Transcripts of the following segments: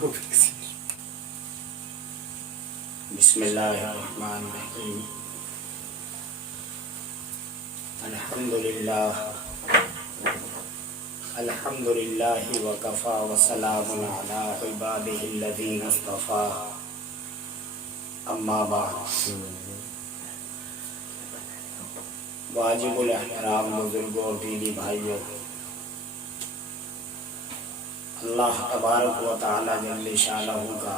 بسم اللہ الرحمن الرحیم الحمد للہ وکفا وسلام علی عبادہ الذین اصطفا اما بعد واجب الاحترام بزرگوں اور دینی بھائیوں، اللہ تبارک و تعالی جل شانہ کا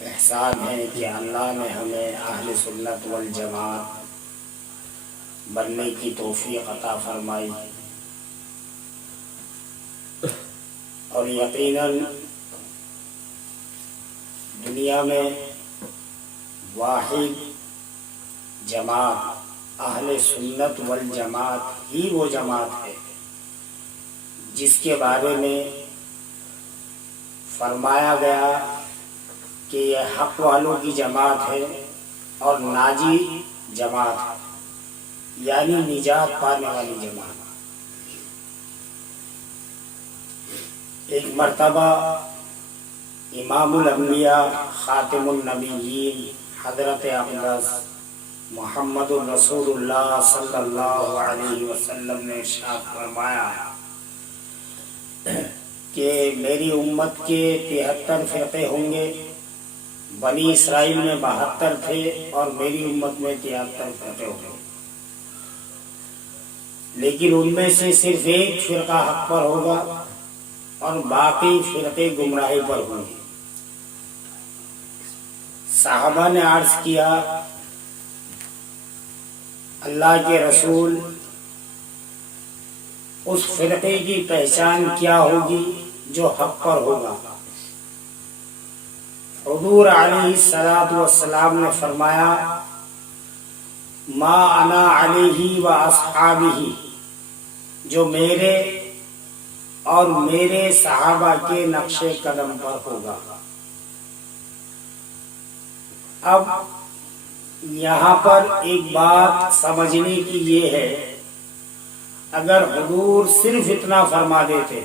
احسان ہے کہ اللہ نے ہمیں اہل سنت والجماعت بننے کی توفیق عطا فرمائی، اور یقیناً دنیا میں واحد جماعت اہل سنت والجماعت ہی وہ جماعت ہے جس کے بارے میں فرمایا گیا کہ یہ حق والوں کی جماعت ہے اور ناجی جماعت ہے، یعنی نجات پانے والی جماعت۔ ایک مرتبہ امام الانبیاء خاتم النبیین حضرت اقدس محمد الرسول اللہ صلی اللہ علیہ وسلم نے ارشاد فرمایا کہ میری امت کے 73 فرقے ہوں گے، بنی اسرائیل میں 72 تھے اور میری امت میں 73 فرقے ہوں گے، لیکن ان میں سے صرف ایک فرقہ حق پر ہوگا اور باقی فرقے گمراہی پر ہوں گے۔ صحابہ نے عرض کیا، اللہ کے رسول، اس فرقے کی پہچان کیا ہوگی جو حق پر ہوگا؟ حضور علیہ الصلوۃ والسلام نے فرمایا، ما انا علیہ و اصحابہ، جو میرے اور میرے صحابہ کے نقش قدم پر ہوگا۔ اب یہاں پر ایک بات سمجھنے کی یہ ہے، اگر حضور صرف اتنا فرما دیتے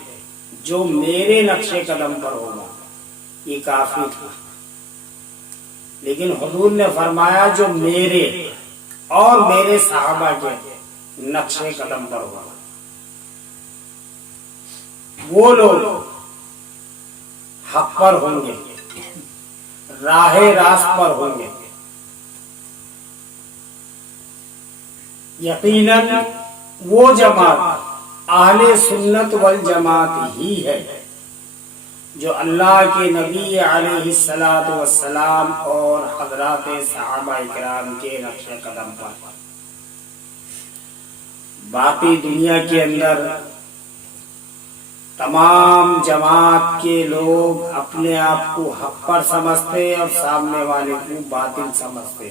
جو میرے نقش قدم پر ہوگا یہ کافی تھا، لیکن حضور نے فرمایا جو میرے اور میرے صحابہ کے نقش قدم پر ہوگا، وہ لوگ حق پر ہوں گے، راہ راست پر ہوں گے۔ یقیناً وہ جماعت اہل سنت والجماعت ہی ہے جو اللہ کے نبی علیہ الصلوۃ والسلام اور حضرات صحابہ اکرام کے نقش قدم پر۔ باقی دنیا کے اندر تمام جماعت کے لوگ اپنے آپ کو حق پر سمجھتے اور سامنے والے کو باطل سمجھتے،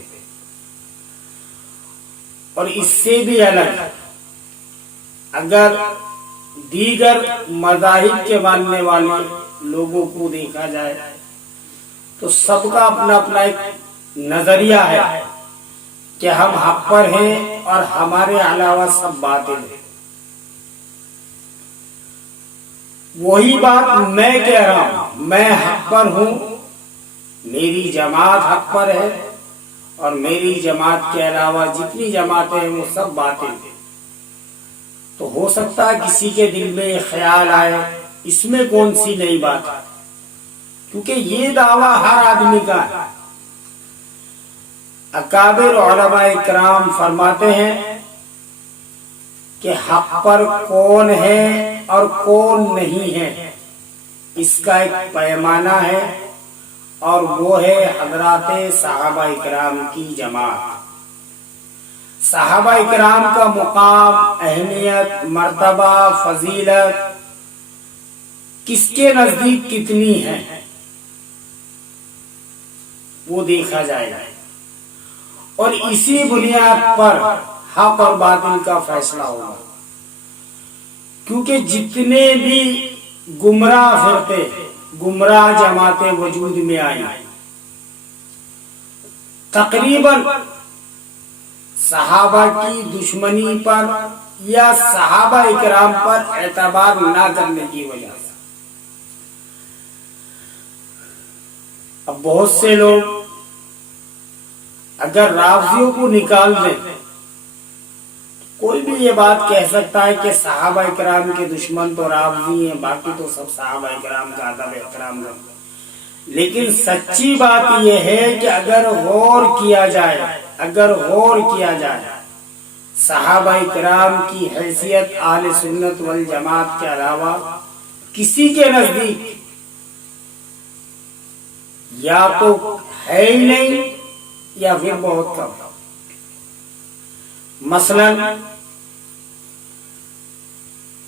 اور اس سے بھی الگ اگر دیگر مذاہب کے ماننے والے لوگوں کو دیکھا جائے تو سب کا اپنا اپنا ایک نظریہ ہے کہ ہم حق پر ہیں اور ہمارے علاوہ سب باطل ہیں۔ وہی بات میں کہہ رہا ہوں، میں حق پر ہوں، میری جماعت حق پر ہے اور میری جماعت کے علاوہ جتنی جماعتیں ہیں وہ سب باطل ہیں۔ تو ہو سکتا ہے کسی کے دل میں یہ خیال آئے اس میں کون سی نئی بات ہے، کیونکہ یہ دعویٰ ہر آدمی کا ہے۔ اکابر علماء کرام فرماتے ہیں کہ حق پر کون ہے اور کون نہیں ہے اس کا ایک پیمانہ ہے، اور وہ ہے حضرات صحابہ اکرام کی جماعت۔ صحابہ اکرام کا مقام، اہمیت، مرتبہ، فضیلت کس کے نزدیک کتنی ہے وہ دیکھا جائے گا، اور اسی بنیاد پر حق اور باطل کا فیصلہ ہوگا، کیونکہ جتنے بھی گمراہ فرقے، گمراہ جماعتیں وجود میں آئی، تقریباً صحابہ کی دشمنی پر یا صحابہ اکرام پر اعتبار نہ کرنے کی وجہ سے اب بہت سے لوگ اگر رافضیوں کو نکال دیں، کوئی بھی یہ بات کہہ سکتا ہے کہ صحابہ کرام کے دشمن تو رافضی ہیں، باقی تو سب صحابہ کرام کا ادب احترام کرتے ہیں۔ لیکن سچی بات یہ ہے کہ اگر غور کیا جائے صحابہ کرام کی حیثیت اہل سنت والجماعت کے علاوہ کسی کے نزدیک یا تو ہے ہی نہیں یا پھر بہت کم۔ مثلا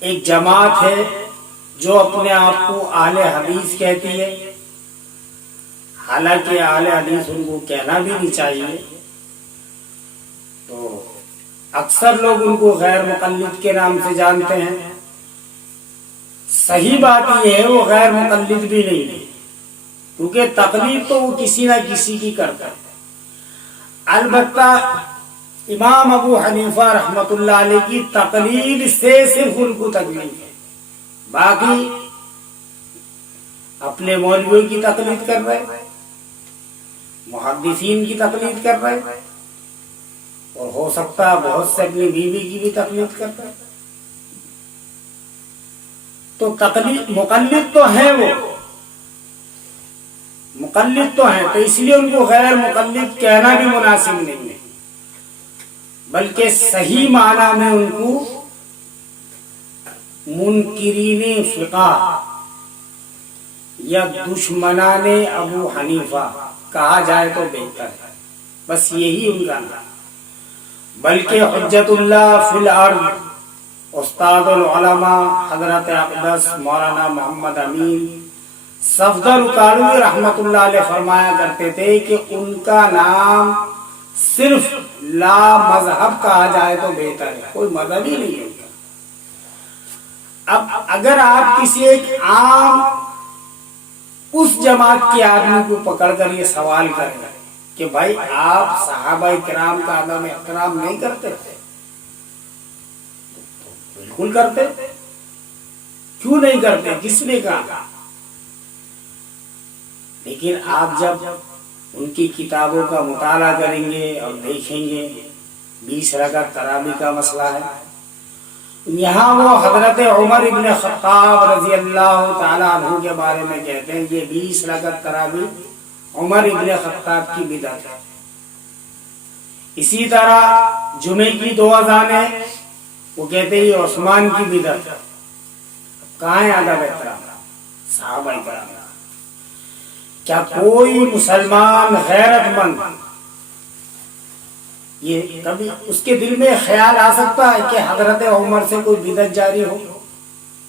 ایک جماعت ہے جو اپنے آپ کو اہل حدیث کہتی ہے، حالانکہ اہل حدیث ان کو کہنا بھی نہیں چاہیے، تو اکثر لوگ ان کو غیر مقلد کے نام سے جانتے ہیں۔ صحیح بات یہ ہے وہ غیر مقلد بھی نہیں ہے، کیونکہ تقلید تو وہ کسی نہ کسی کی کرتا ہے۔ البتہ امام ابو حنیفہ رحمۃ اللہ علیہ کی تقلید سے صرف ان کو تکلیف ہے، باقی اپنے مولویوں کی تقلید کر رہے، محدثین کی تقلید کر رہے، اور ہو سکتا ہے بہت سے اپنی بیوی کی بھی تقلید کر رہے۔ تو تقلید مقلد تو ہیں، وہ مقلد تو ہیں، تو اس لیے ان کو غیر مقلد کہنا بھی مناسب نہیں ہے، بلکہ صحیح معنی میں ان کو منکرین فقہ یا دشمنان ابو حنیفہ کہا جائے تو بہتر ہے، بس یہی ان کا نام۔ بلکہ حجت اللہ فی الارض استاد العلماء حضرت اقدس مولانا محمد امین صفدر اکاڑوی رحمت اللہ علیہ فرمایا کرتے تھے کہ ان کا نام صرف لا مذہب کہا جائے تو بہتر ہے، کوئی مذہب ہی نہیں ہے۔ اب اگر آپ کسی ایک عام اس جماعت کے آدمی کو پکڑ کر یہ سوال کریں کہ بھائی آپ صحابہ کرام کا ادب احترام نہیں کرتے؟ بالکل کرتے۔ کیوں نہیں کرتے؟ کس نے کہا؟ لیکن آپ جب ان کی کتابوں کا مطالعہ کریں گے اور دیکھیں گے 20 رکعت تراویح کا مسئلہ ہے، یہاں وہ حضرت عمر ابن خطاب رضی اللہ تعالی عنہ کے بارے میں کہتے ہیں یہ 20 رکعت تراویح عمر ابن خطاب کی بدعت ہے۔ اسی طرح جمعے کی 2 اذانیں وہ کہتے ہیں یہ عثمان کی بدعت ہے۔ کہاں ہے ادب احترام صحابہ کرام؟ کیا کوئی مسلمان غیرت مند یہ کبھی اس کے دل میں خیال آ سکتا ہے کہ حضرت عمر سے کوئی بدعت جاری ہو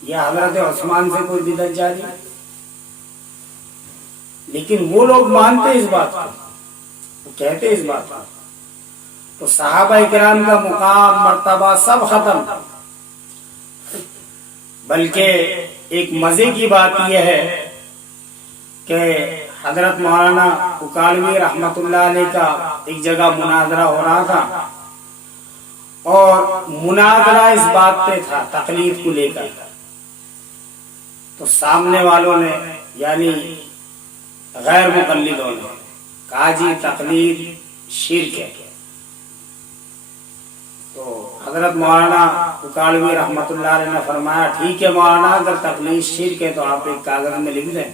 یا حضرت عثمان سے کوئی بدعت جاری ہو؟ لیکن وہ لوگ مانتے اس بات کو، وہ کہتے اس بات کو۔ تو صحابہ کرام کا مقام مرتبہ سب ختم۔ بلکہ ایک مزے کی بات یہ ہے کہ حضرت مولانا اکاڑوی رحمت اللہ علیہ کا ایک جگہ مناظرہ ہو رہا تھا، اور مناظرہ اس بات پہ تھا تقلید کو لے کر، تو سامنے والوں نے یعنی غیر مقلدوں نے کہا جی تقلید شرک ہے۔ تو حضرت مولانا اکاڑوی رحمت اللہ علیہ نے فرمایا ٹھیک ہے مولانا، اگر تقلید شرک ہے تو آپ ایک کاغذ میں لکھ دیں،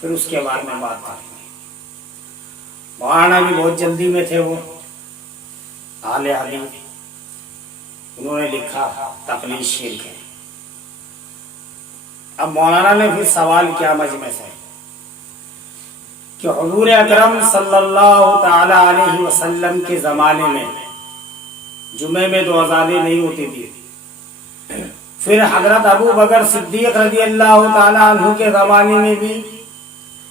پھر اس کے بعد میں بات کریں گے۔ مولانا بھی بہت جلدی میں تھے، وہ اہل حدیث، انہوں نے لکھا تقلید شرک ہے۔ اب مولانا نے پھر سوال کیا مجمع سے کہ حضور اکرم صلی اللہ تعالی علیہ وسلم کے زمانے میں جمعے میں 2 اذانیں نہیں ہوتی تھی، پھر حضرت ابو بکر صدیق رضی اللہ تعالی عنہ کے زمانے میں بھی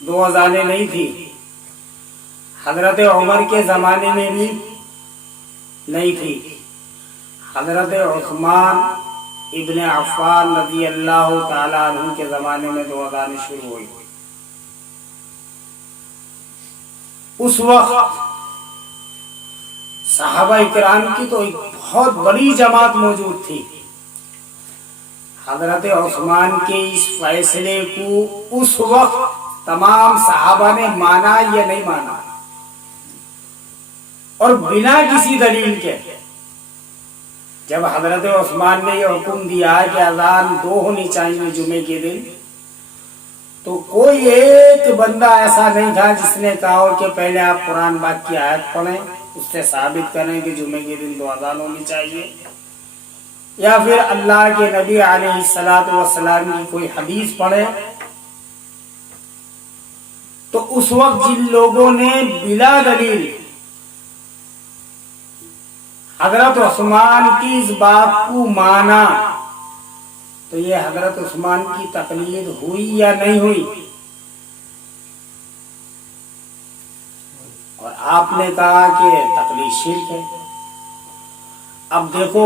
2 اذانیں نہیں تھی، حضرت عمر کے زمانے میں بھی نہیں تھی، حضرت عثمان ابن عفان رضی اللہ تعالی عنہ کے زمانے میں 2 اذانیں شروع ہوئی۔ اس وقت صحابہ کرام کی تو ایک بہت بڑی جماعت موجود تھی، حضرت عثمان کے اس فیصلے کو اس وقت تمام صحابہ نے مانا یا نہیں مانا، اور بنا کسی دلیل کے جب حضرت عثمان نے یہ حکم دیا کہ اذان 2 ہونی چاہیے جمعے کے دن، تو کوئی ایک بندہ ایسا نہیں تھا جس نے کہا کہ پہلے آپ قرآن پاک کی آیت پڑھیں، اس سے ثابت کریں کہ جمعے کے دن 2 اذان ہونی چاہیے، یا پھر اللہ کے نبی علیہ الصلوۃ والسلام کی کوئی حدیث پڑھیں۔ تو اس وقت جن لوگوں نے بلا دلیل حضرت عثمان کی اس بات کو مانا، تو یہ حضرت عثمان کی تقلید ہوئی یا نہیں ہوئی؟ اور آپ نے کہا کہ تقلید شرک ہے۔ اب دیکھو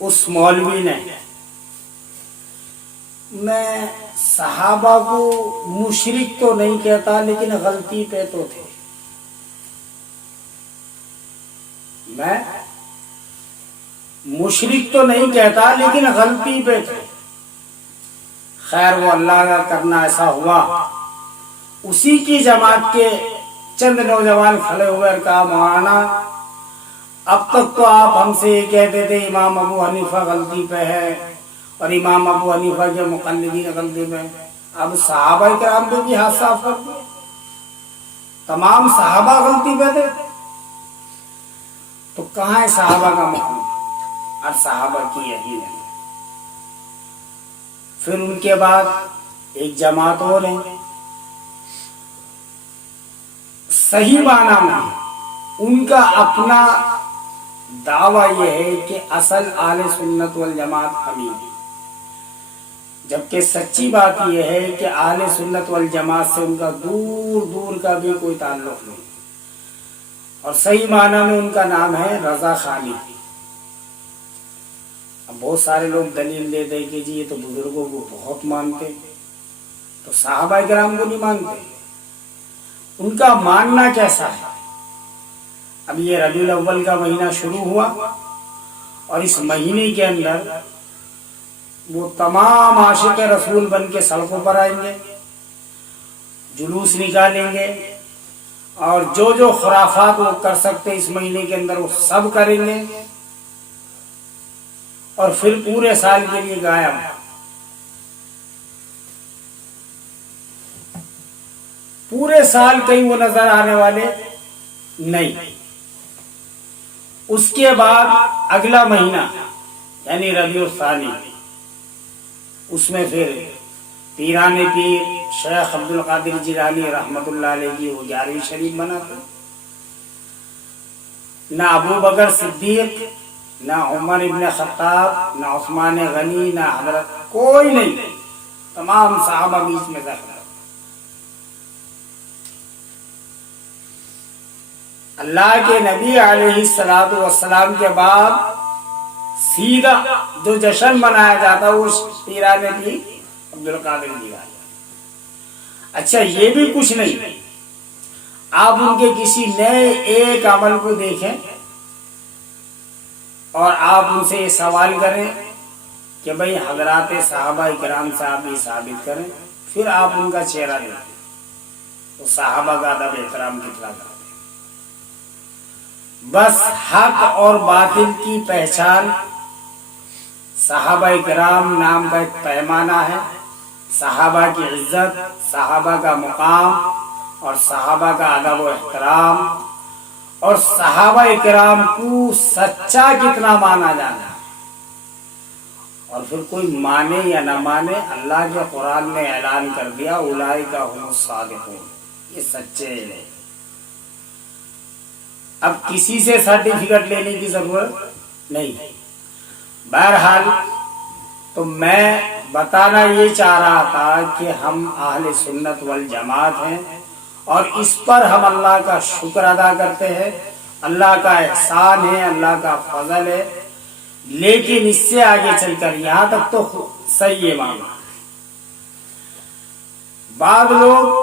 اس مولوی نے، میں صحابہ کو مشرک تو نہیں کہتا لیکن غلطی پہ تو تھے، میں مشرک تو نہیں کہتا لیکن غلطی پہ تھے، خیر وہ اللہ کا کرنا ایسا ہوا۔ اسی کی جماعت کے چند نوجوان کھڑے ہوئے اور کہا مولانا اب تک تو آپ ہم سے یہ کہتے تھے امام ابو حنیفہ غلطی پہ ہے اور امام ابو حنیفہ کے مقلدین غلطی پہ ہیں، اب صحابہ کرام پہ بھی ہاتھ صاف کر دیا، تمام صحابہ غلطی پہ تھے، تو کہاں ہے صحابہ کا مقام اور صحابہ کی یہی ہے۔ پھر ان کے بعد ایک جماعت اور ہے، صحیح معنی میں ان کا اپنا دعویٰ یہ ہے کہ اصل اہل سنت والجماعت ہمیں ہے، جبکہ سچی بات یہ ہے کہ اہل سنت والجماعت سے ان کا دور دور کا بھی کوئی تعلق نہیں، اور صحیح معنی میں ان کا نام ہے رضا خانی۔ اب بہت سارے لوگ دلیل دے دیں کہ جی یہ تو بزرگوں کو بہت مانتے، تو صحابہ کرام کو نہیں مانتے، ان کا ماننا کیسا ہے؟ اب یہ ربیع الاول کا مہینہ شروع ہوا اور اس مہینے کے اندر وہ تمام عاشق رسول بن کے سڑکوں پر آئیں گے، جلوس نکالیں گے، اور جو جو خرافات وہ کر سکتے اس مہینے کے اندر وہ سب کریں گے، اور پھر پورے سال کے لیے غائب۔ پورے سال کہیں وہ نظر آنے والے نہیں۔ اس کے بعد اگلا مہینہ یعنی ربیع الثانی، اس میں پھر پیران پیر شیخ عبد القادر جیلانی رحمت اللہ علیہ کی وہ 11ویں شریف مناتے، نہ ابو بکر صدیق، نہ عمر ابن خطاب، نہ عثمان غنی، نہ حضرت، کوئی نہیں، تمام صحابہ بیچ میں داخل۔ اللہ کے نبی علیہ الصلوۃ والسلام کے بعد سیدھا جو جشن منایا جاتا وہ پیران پیر عبد القادر جیلانی۔ اچھا یہ بھی کچھ نہیں، آپ ان کے کسی نئے ایک عمل کو دیکھیں اور آپ ان سے یہ سوال کریں کہ بھئی حضرات صحابہ کرام سے آپ یہ ثابت کریں، پھر آپ ان کا چہرہ دیکھیں تو صحابہ کا ادب احترام کتنا کرتے ہیں۔ بس حق اور باطل کی پہچان، صحابہ کرام نام کا ایک پیمانہ ہے، صحابہ کی عزت، صحابہ کا مقام اور صحابہ کا ادب و احترام، اور صحابہ کرام کو سچا کتنا مانا جانا ہے، اور پھر کوئی مانے یا نہ مانے، اللہ کے قرآن نے اعلان کر دیا اولئک هم الصادقون، یہ سچے ہیں۔ اب کسی سے سرٹیفکیٹ لینے کی ضرورت نہیں۔ بہرحال تو میں بتانا یہ چاہ رہا تھا کہ ہم اہل سنت والجماعت ہیں، اور اس پر ہم اللہ کا شکر ادا کرتے ہیں، اللہ کا احسان ہے، اللہ کا فضل ہے، لیکن اس سے آگے چل کر یہاں تک تو صحیح ہے معاملہ۔ بعض لوگ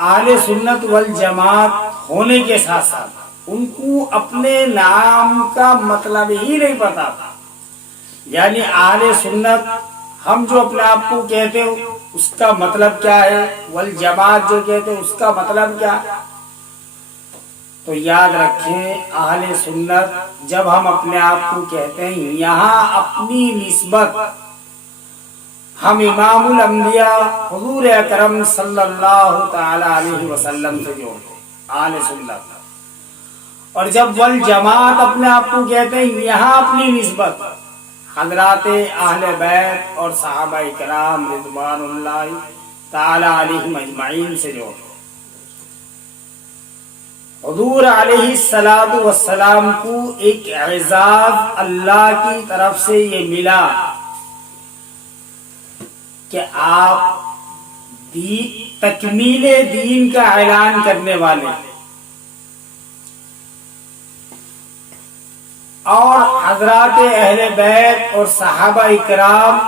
اہل سنت والجماعت ہونے کے ساتھ ساتھ ان کو اپنے نام کا مطلب ہی نہیں پتا، یعنی اہل سنت ہم جو اپنے آپ کو کہتے ہیں اس کا مطلب کیا ہے، والجماعت جو کہتے ہیں اس کا مطلب کیا ہے؟ تو یاد رکھیں اہل سنت جب ہم اپنے آپ کو کہتے ہیں یہاں اپنی نسبت ہم امام الانبیاء حضور اکرم صلی اللہ تعالی علیہ وسلم سے جوڑتے ہیں اہل سنت، اور جب والجماعت اپنے آپ کو کہتے ہیں یہاں اپنی نسبت حضرات اہل بیت اور صحابہ کرام رضوان اللہ تعالی علیہم اجمعین سے جوڑتے ہیں۔ حضور علیہ الصلوۃ والسلام کو ایک اعزاز اللہ کی طرف سے یہ ملا کہ آپ تکمیل دین کا اعلان کرنے والے اور حضرات اہل بیت اور صحابہ اکرام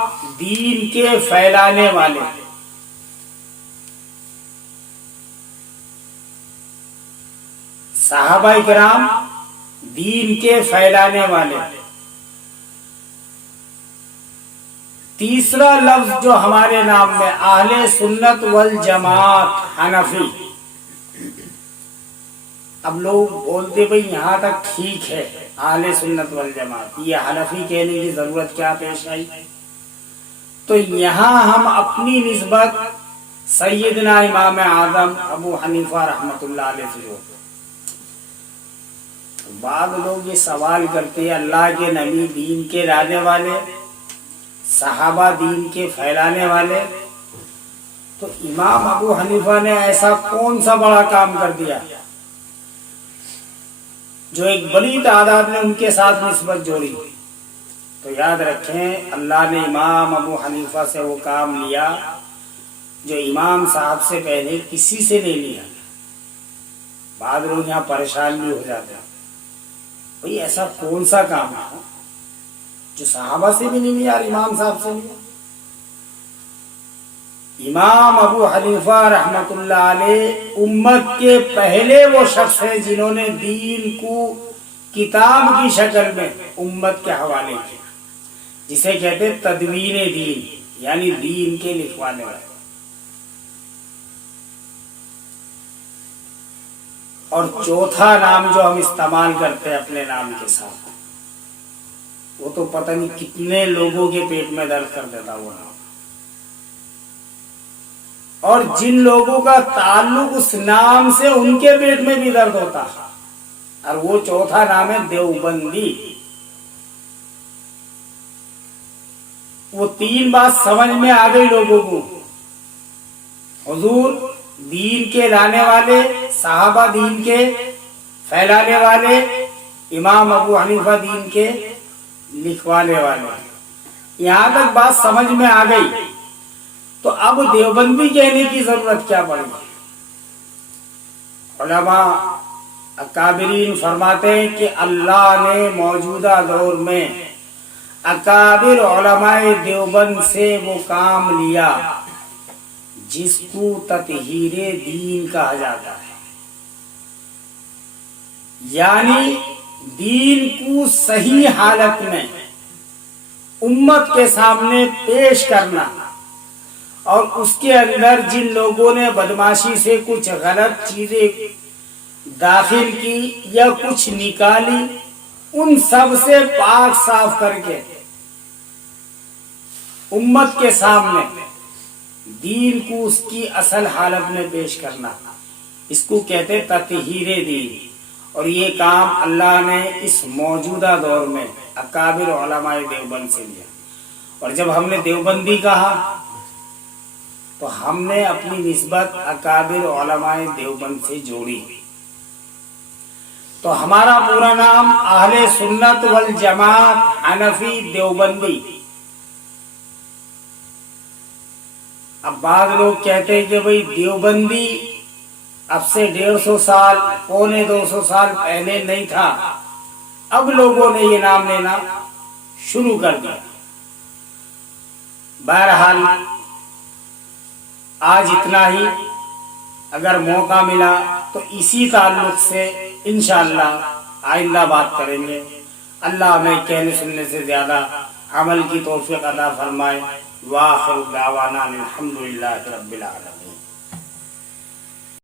دین کے پھیلانے والے۔ صحابہ اکرام دین کے پھیلانے والے۔ تیسرا لفظ جو ہمارے نام میں اہل سنت والجماعت حنفی، اب لوگ بولتے بھئی یہاں تک ٹھیک ہے اہل سنت والجماعت، یہ حنفی کہنے کی ضرورت کیا پیش آئی؟ تو یہاں ہم اپنی نسبت سیدنا امام اعظم ابو حنیفہ رحمۃ اللہ علیہ سے جوڑتے ہیں۔ بعض لوگ یہ سوال کرتے ہیں اللہ کے نبی دین کے لانے والے، صحابہ دین کے پھیلانے والے، تو امام ابو حنیفہ نے ایسا کون سا بڑا کام کر دیا جو ایک بڑی تعداد نے ان کے ساتھ نسبت جوڑی؟ تو یاد رکھیں اللہ نے امام ابو حنیفہ سے وہ کام لیا جو امام صاحب سے پہلے کسی سے نہیں لیا۔ بعض لوگ یہاں پریشان بھی ہو جاتے ہیں، بھئی ایسا کون سا کام ہے جو صحابہ سے بھی نہیں لیا اور امام صاحب سے لیا؟ امام ابو حنیفہ رحمت اللہ علیہ امت کے پہلے وہ شخص ہیں جنہوں نے دین کو کتاب کی شکل میں امت کے حوالے کیا، جسے کہتے ہیں تدوین دین، یعنی دین کے لکھوانے والے۔ اور چوتھا نام جو ہم استعمال کرتے ہیں اپنے نام کے ساتھ، وہ تو پتہ نہیں کتنے لوگوں کے پیٹ میں درد کر دیتا وہ نام، اور جن لوگوں کا تعلق اس نام سے ان کے پیٹ میں بھی درد ہوتا ہے، اور وہ چوتھا نام ہے دیوبندی۔ وہ تین بات سمجھ میں آ گئی لوگوں کو، حضور دین کے لانے والے، صحابہ دین کے پھیلانے والے، امام ابو حنیفہ دین کے لکھوانے والے، یہاں تک بات سمجھ میں آ گئی۔ تو اب دیوبندی کہنے کی ضرورت کیا پڑی؟ علماء اکابرین فرماتے ہیں کہ اللہ نے موجودہ دور میں اکابر علماء دیوبند سے وہ کام لیا جس کو تطہیر دین کہا جاتا ہے، یعنی دین کو صحیح حالت میں امت کے سامنے پیش کرنا، اور اس کے اندر جن لوگوں نے بدماشی سے کچھ غلط چیزیں داخل کی یا کچھ نکالی، ان سب سے پاک صاف کر کے امت کے سامنے دین کو اس کی اصل حالت میں پیش کرنا، اس کو کہتے تطہیر دین۔ اور یہ کام اللہ نے اس موجودہ دور میں اکابر علماء دیوبند سے لیا۔ اور جب ہم نے دیوبندی کہا تو ہم نے اپنی نسبت اکابر علماء دیوبند سے جوڑی۔ تو ہمارا پورا نام اہل سنت والجماعت حنفی دیوبندی۔ اب بعض لوگ کہتے ہیں کہ بھئی دیوبندی اب سے 150 سال، پونے 200 سال پہلے نہیں تھا، اب لوگوں نے یہ نام لینا شروع کر دیا۔ بہرحال آج اتنا ہی، اگر موقع ملا تو اسی تعلق سے انشاءاللہ آئندہ بات کریں گے۔ اللہ ہمیں کہنے سننے سے زیادہ عمل کی توفیق عطا فرمائے۔ وآخر دعوانا الحمدللہ رب العالمین.